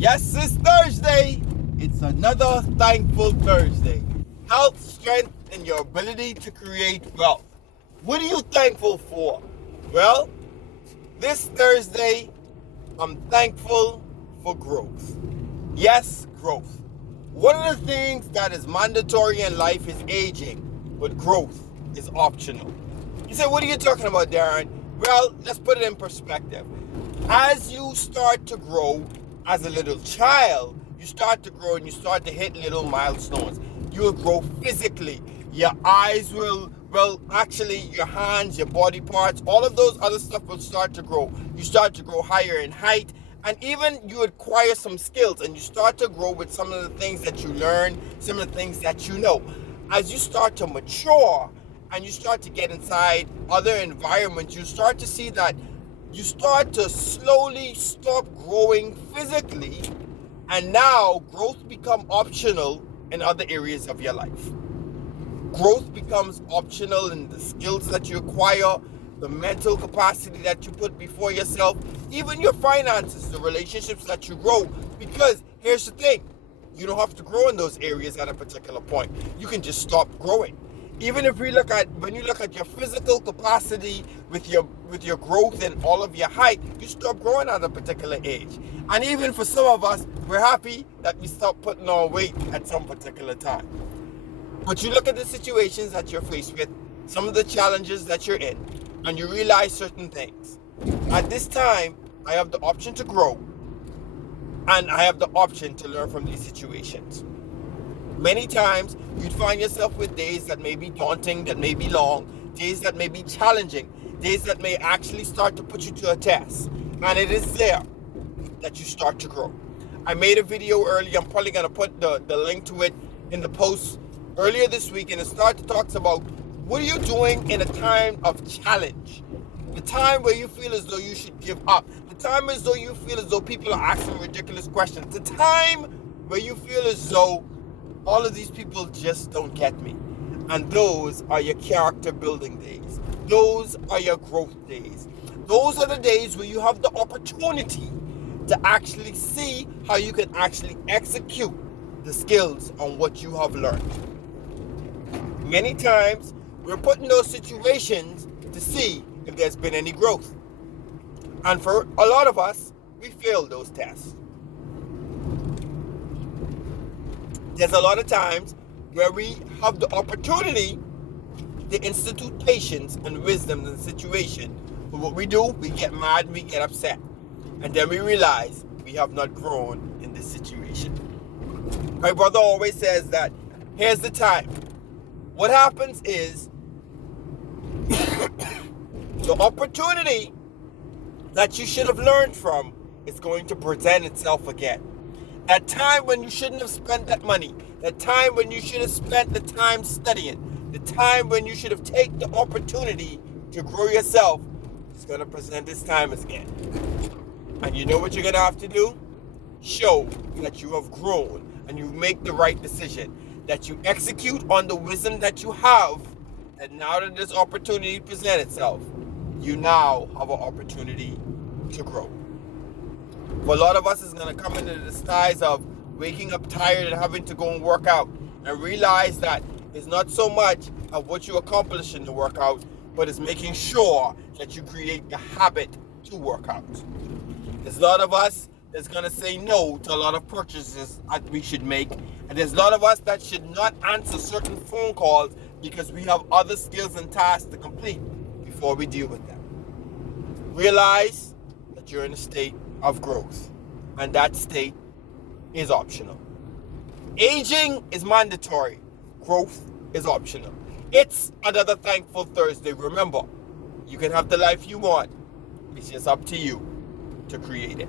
Yes, it's Thursday. It's another thankful Thursday. Health, strength, and your ability to create wealth. What are you thankful for? Well, this Thursday, I'm thankful for growth. Yes, growth. One of the things that is mandatory in life is aging, but growth is optional. You say, what are you talking about, Darren? Well, let's put it in perspective. As you start to grow as a little child, you start to grow and you start to hit little milestones. You will grow physically. Your eyes will, actually, your hands, your body parts, all of those other stuff will start to grow. You start to grow higher in height, and even you acquire some skills and you start to grow with some of the things that you learn, some of the things that you know. As you start to mature and you start to get inside other environments, you start to see that you start to slowly stop growing physically, and now growth becomes optional in other areas of your life. Growth becomes optional in the skills that you acquire, the mental capacity that you put before yourself, even your finances, the relationships that you grow. Because here's the thing, you don't have to grow in those areas at a particular point. You can just stop growing. Even if we look at, when you look at your physical capacity with your growth and all of your height, you stop growing at a particular age. And even for some of us, we're happy that we stop putting on weight at some particular time. But you look at the situations that you're faced with, some of the challenges that you're in, and you realize certain things. At this time, I have the option to grow, and I have the option to learn from these situations. Many times, you'd find yourself with days that may be daunting, that may be long, days that may be challenging, days that may actually start to put you to a test. And it is there that you start to grow. I made a video earlier, I'm probably going to put the link to it in the post earlier this week, and it talks about what are you doing in a time of challenge, the time where you feel as though you should give up, the time as though you feel as though people are asking ridiculous questions, the time where you feel as though all of these people just don't get me. And those are your character building days. Those are your growth days. Those are the days where you have the opportunity to actually see how you can actually execute the skills on what you have learned. Many times, we're put in those situations to see if there's been any growth. And for a lot of us, we fail those tests. There's a lot of times where we have the opportunity to institute patience and wisdom in the situation. But what we do, we get mad and we get upset. And then we realize we have not grown in this situation. My brother always says that, here's the time. What happens is, the opportunity that you should have learned from is going to present itself again. That time when you shouldn't have spent that money, that time when you should have spent the time studying, the time when you should have taken the opportunity to grow yourself, is going to present its time again. And you know what you're going to have to do? Show that you have grown and you make the right decision, that you execute on the wisdom that you have, and now that this opportunity presents itself, you now have an opportunity to grow. For a lot of us, it's going to come into the disguise of waking up tired and having to go and work out, and realize that it's not so much of what you accomplish in the workout, but it's making sure that you create the habit to work out. There's a lot of us that's going to say no to a lot of purchases that we should make, and there's a lot of us that should not answer certain phone calls because we have other skills and tasks to complete before we deal with them. Realize that you're in a state of growth, and that state is optional. Aging is mandatory. Growth is optional. It's another thankful Thursday. Remember, you can have the life you want. It's just up to you to create it.